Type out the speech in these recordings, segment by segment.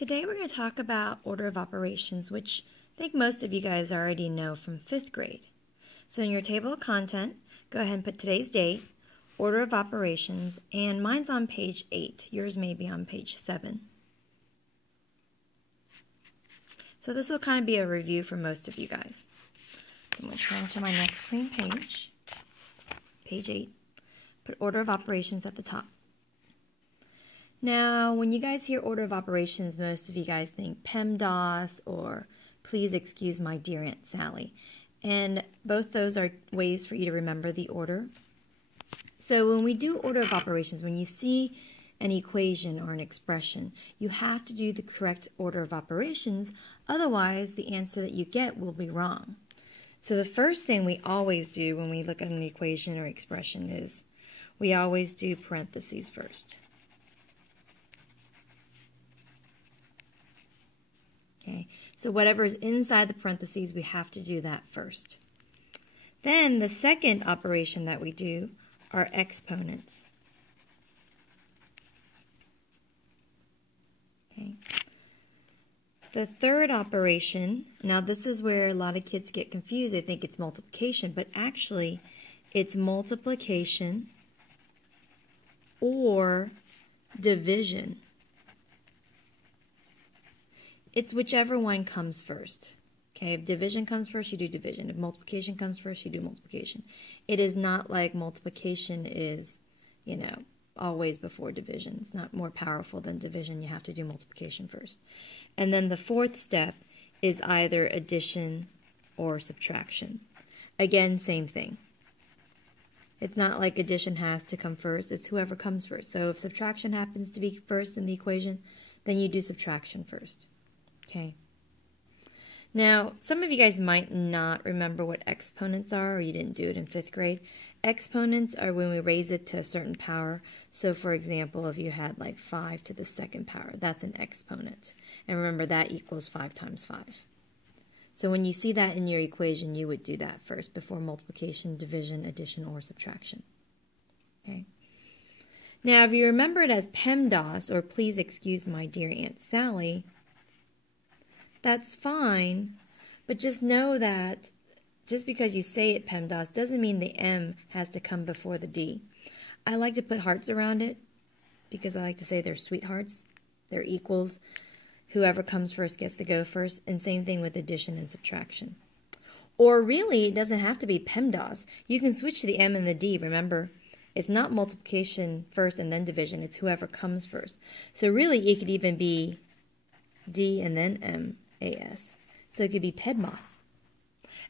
Today we're going to talk about order of operations, which I think most of you guys already know from 5th grade. So in your table of content, go ahead and put today's date, order of operations, and mine's on page 8. Yours may be on page 7. So this will kind of be a review for most of you guys. So I'm going to turn to my next clean page, page 8. Put order of operations at the top. Now, when you guys hear order of operations, most of you guys think PEMDAS or please excuse my dear Aunt Sally. And both those are ways for you to remember the order. So when we do order of operations, when you see an equation or an expression, you have to do the correct order of operations, otherwise the answer that you get will be wrong. So the first thing we always do when we look at an equation or expression is we always do parentheses first. Okay, so whatever is inside the parentheses, we have to do that first. Then the second operation that we do are exponents. Okay. The third operation, now this is where a lot of kids get confused. They think it's multiplication, but actually it's multiplication or division. It's whichever one comes first. Okay, if division comes first, you do division. If multiplication comes first, you do multiplication. It is not like multiplication is, always before division. It's not more powerful than division. You have to do multiplication first. And then the fourth step is either addition or subtraction. Again, same thing. It's not like addition has to come first. It's whoever comes first. So if subtraction happens to be first in the equation, then you do subtraction first. Okay. Now, some of you guys might not remember what exponents are, or you didn't do it in 5th grade. Exponents are when we raise it to a certain power. So, for example, if you had like 5 to the 2nd power, that's an exponent. And remember, that equals 5 times 5. So when you see that in your equation, you would do that first before multiplication, division, addition, or subtraction. Okay. Now, if you remember it as PEMDAS, or please excuse my dear Aunt Sally, that's fine, but just know that just because you say it PEMDAS doesn't mean the M has to come before the D. I like to put hearts around it because I like to say they're sweethearts, they're equals. Whoever comes first gets to go first, and same thing with addition and subtraction. Or really, it doesn't have to be PEMDAS. You can switch to the M and the D. Remember, it's not multiplication first and then division, it's whoever comes first. So really, it could even be D and then M. AS. So it could be PEDMAS.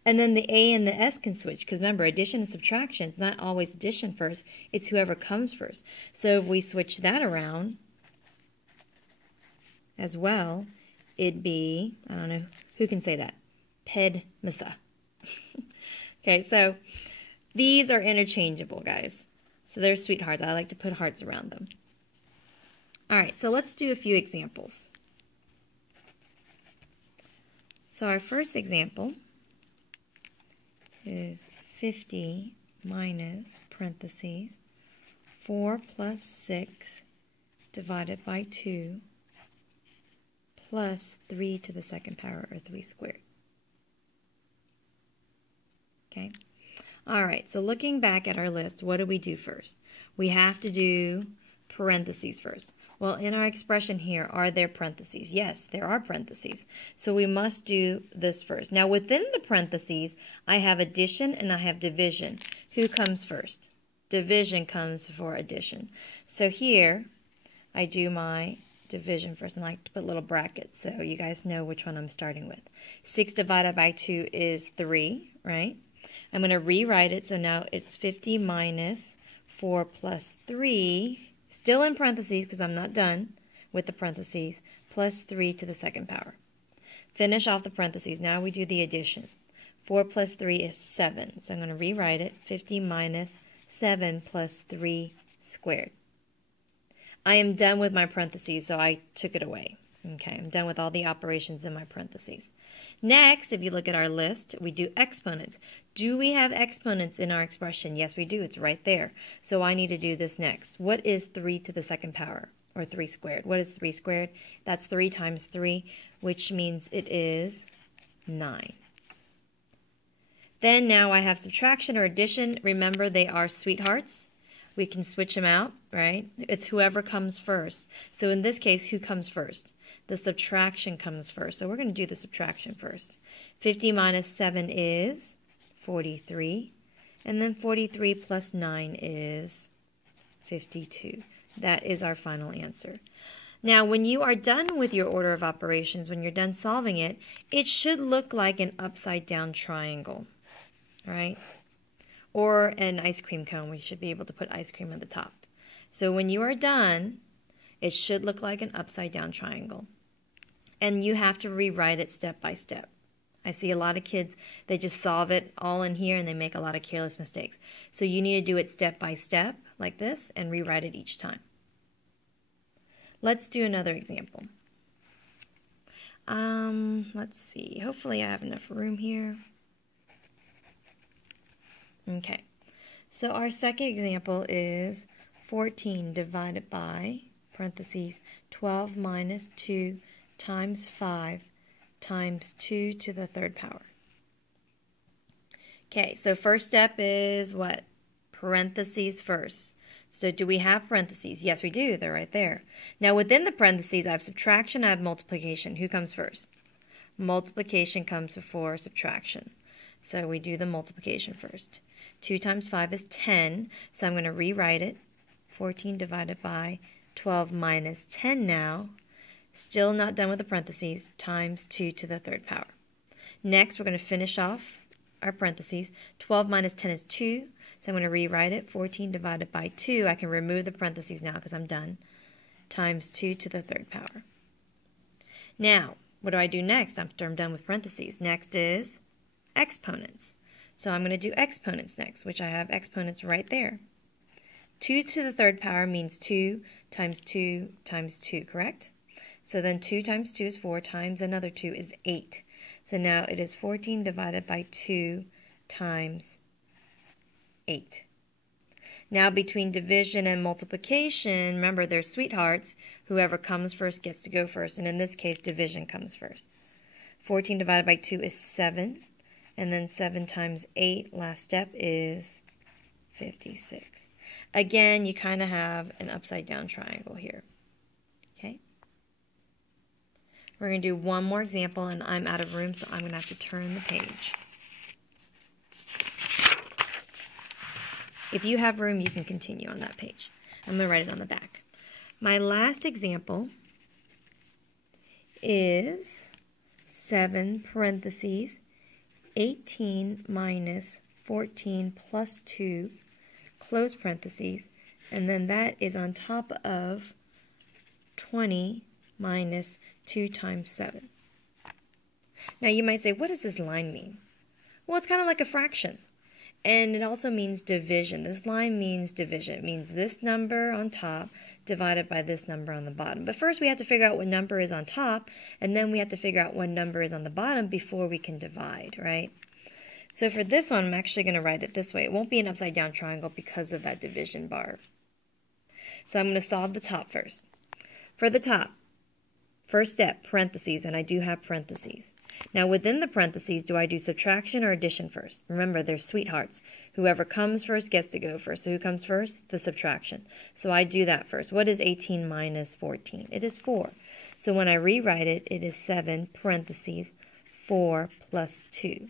And then the A and the S can switch, because remember, addition and subtraction, it's not always addition first, it's whoever comes first. So if we switch that around as well, it'd be, I don't know, who can say that? PEDMASA. Okay, so these are interchangeable, guys. So they're sweethearts. I like to put hearts around them. All right, so let's do a few examples. So our first example is 50 minus parentheses 4 plus 6 divided by 2 plus 3 to the 2nd power, or 3 squared. Okay. All right, so looking back at our list, what do we do first? We have to do parentheses first. Well, in our expression here, are there parentheses? Yes, there are parentheses. So we must do this first. Now, within the parentheses, I have addition and I have division. Who comes first? Division comes before addition. So here, I do my division first, and I like to put little brackets so you guys know which one I'm starting with. 6 divided by 2 is 3, right? I'm going to rewrite it, so now it's 50 minus 4 plus 3, still in parentheses because I'm not done with the parentheses, plus 3 to the 2nd power. Finish off the parentheses. Now we do the addition. 4 plus 3 is 7. So I'm going to rewrite it. 50 minus 7 plus 3 squared. I am done with my parentheses, so I took it away. Okay, I'm done with all the operations in my parentheses. Next, if you look at our list, we do exponents. Do we have exponents in our expression? Yes, we do. It's right there. So I need to do this next. What is 3 to the 2nd power? or 3 squared. What is 3 squared? That's 3 times 3, which means it is 9. Then now I have subtraction or addition. Remember, they are sweethearts. We can switch them out, right? It's whoever comes first. So in this case, who comes first? The subtraction comes first. So we're going to do the subtraction first. 50 minus 7 is 43. And then 43 plus 9 is 52. That is our final answer. Now, when you are done with your order of operations, when you're done solving it, it should look like an upside down triangle, right? Or an ice cream cone. We should be able to put ice cream at the top. So when you are done, it should look like an upside down triangle. And you have to rewrite it step by step. I see a lot of kids, they just solve it all in here and they make a lot of careless mistakes. So you need to do it step by step like this and rewrite it each time. Let's do another example. Let's see. Hopefully I have enough room here. Okay. So our second example is 14 divided by, parentheses, 12 minus 2 times 5 times 2 to the third power. Okay, so first step is what? Parentheses first. So do we have parentheses? Yes, we do. They're right there. Now within the parentheses, I have subtraction, I have multiplication. Who comes first? Multiplication comes before subtraction. So we do the multiplication first. 2 times 5 is 10, so I'm going to rewrite it. 14 divided by 12 minus 10 now. Still not done with the parentheses, times 2 to the third power. Next, we're going to finish off our parentheses. 12 minus 10 is 2, so I'm going to rewrite it. 14 divided by 2, I can remove the parentheses now because I'm done, times 2 to the third power. Now, what do I do next after I'm done with parentheses? Next is exponents. So I'm going to do exponents next, which I have exponents right there. 2 to the third power means 2 times 2 times 2, correct? So then 2 times 2 is 4 times another 2 is 8. So now it is 14 divided by 2 times 8. Now between division and multiplication, remember they're sweethearts. Whoever comes first gets to go first. And in this case, division comes first. 14 divided by 2 is 7. And then 7 times 8, last step, is 56. Again, you kind of have an upside down triangle here. Okay? We're going to do one more example, and I'm out of room, so I'm going to have to turn the page. If you have room, you can continue on that page. I'm going to write it on the back. My last example is 7 parentheses 18 minus 14 plus 2 close parentheses, and then that is on top of 20 minus 2 times 7. Now you might say, what does this line mean? Well, it's kind of like a fraction. And it also means division. This line means division. It means this number on top divided by this number on the bottom. But first we have to figure out what number is on top, and then we have to figure out what number is on the bottom before we can divide, right? So for this one, I'm actually going to write it this way. It won't be an upside down triangle because of that division bar. So I'm going to solve the top first. For the top, first step, parentheses, and I do have parentheses. Now within the parentheses, do I do subtraction or addition first? Remember, they're sweethearts. Whoever comes first gets to go first. So who comes first? The subtraction. So I do that first. What is 18 minus 14? It is 4. So when I rewrite it, it is 7 parentheses 4 plus 2.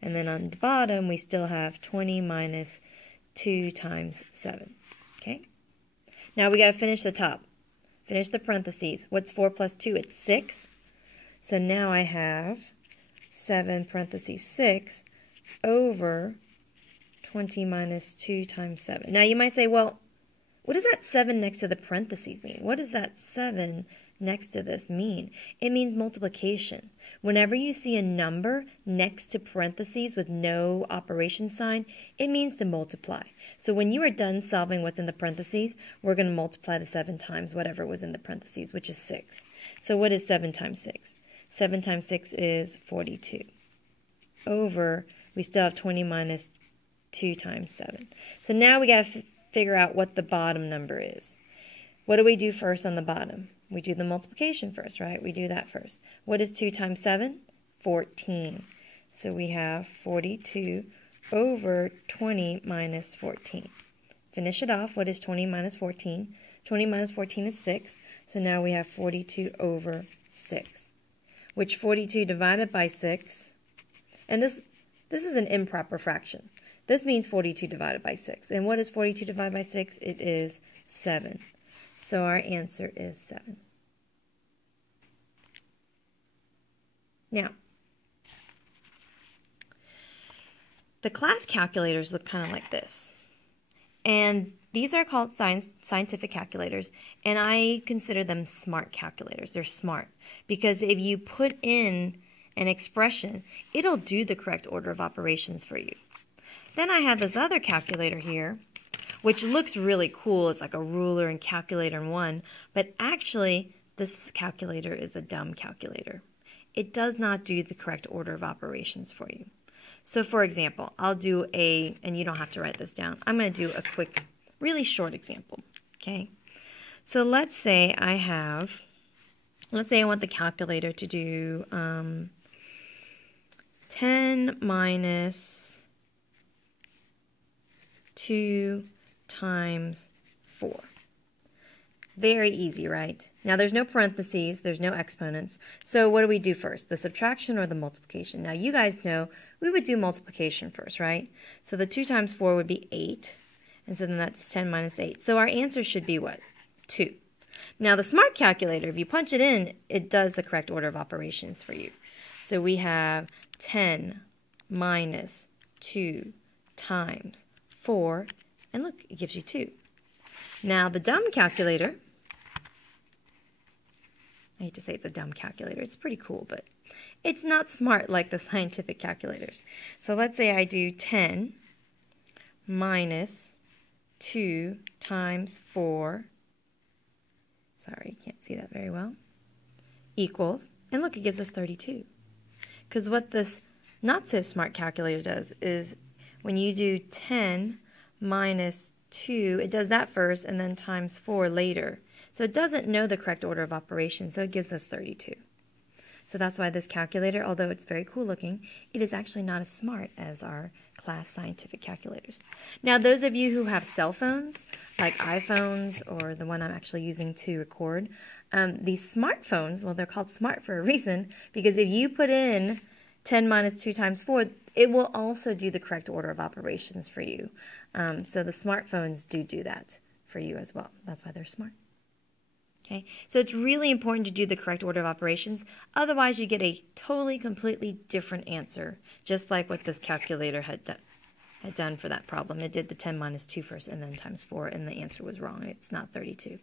And then on the bottom, we still have 20 minus 2 times 7. Okay? Now we got to finish the top. Finish the parentheses. What's 4 plus 2? It's 6. So now I have 7 parentheses 6 over 20 minus 2 times 7. Now you might say, well, what does that 7 next to the parentheses mean? What does that 7 next to this mean? It means multiplication. Whenever you see a number next to parentheses with no operation sign, it means to multiply. So when you are done solving what's in the parentheses, we're going to multiply the 7 times whatever was in the parentheses, which is 6. So what is 7 times 6? 7 times 6 is 42. Over, we still have 20 minus 2 times 7. So now we got to figure out what the bottom number is. what do we do first on the bottom? We do the multiplication first, right? We do that first. What is 2 times 7? 14. So we have 42 over 20 minus 14. Finish it off. What is 20 minus 14? 20 minus 14 is 6. So now we have 42 over 6. Which 42 divided by 6, and this is an improper fraction. This means 42 divided by 6. And what is 42 divided by 6? It is 7. So our answer is 7. Now, the class calculators look kind of like this. And these are called scientific calculators, and I consider them smart calculators. They're smart because if you put in an expression, it'll do the correct order of operations for you. Then I have this other calculator here, which looks really cool. It's like a ruler and calculator in one, but actually this calculator is a dumb calculator. It does not do the correct order of operations for you. So for example, I'll do and you don't have to write this down. I'm going to do a quick, really short example, okay? So let's say I want the calculator to do 10 minus 2 times 4. Very easy, right? Now, there's no parentheses, there's no exponents. So what do we do first, the subtraction or the multiplication? Now, you guys know we would do multiplication first, right? So the 2 times 4 would be 8, and so then that's 10 minus 8. So our answer should be what? 2. Now, the smart calculator, if you punch it in, it does the correct order of operations for you. So we have 10 minus 2 times 4, and look, it gives you 2. Now, the dumb calculator, I hate to say it's a dumb calculator. It's pretty cool, but it's not smart like the scientific calculators. So let's say I do 10 minus 2 times 4. Sorry, can't see that very well. Equals, and look, it gives us 32. Because what this not so smart calculator does is when you do 10 minus 2, it does that first and then times 4 later. So it doesn't know the correct order of operations, so it gives us 32. So that's why this calculator, although it's very cool looking, it is actually not as smart as our class scientific calculators. Now, those of you who have cell phones, like iPhones or the one I'm actually using to record, these smartphones, well, they're called smart for a reason, because if you put in 10 minus 2 times 4, it will also do the correct order of operations for you. So the smartphones do that for you as well. That's why they're smart. Okay, so it's really important to do the correct order of operations. Otherwise, you get a totally, completely different answer, just like what this calculator had done for that problem. It did the 10 minus 2 first and then times 4, and the answer was wrong. It's not 32.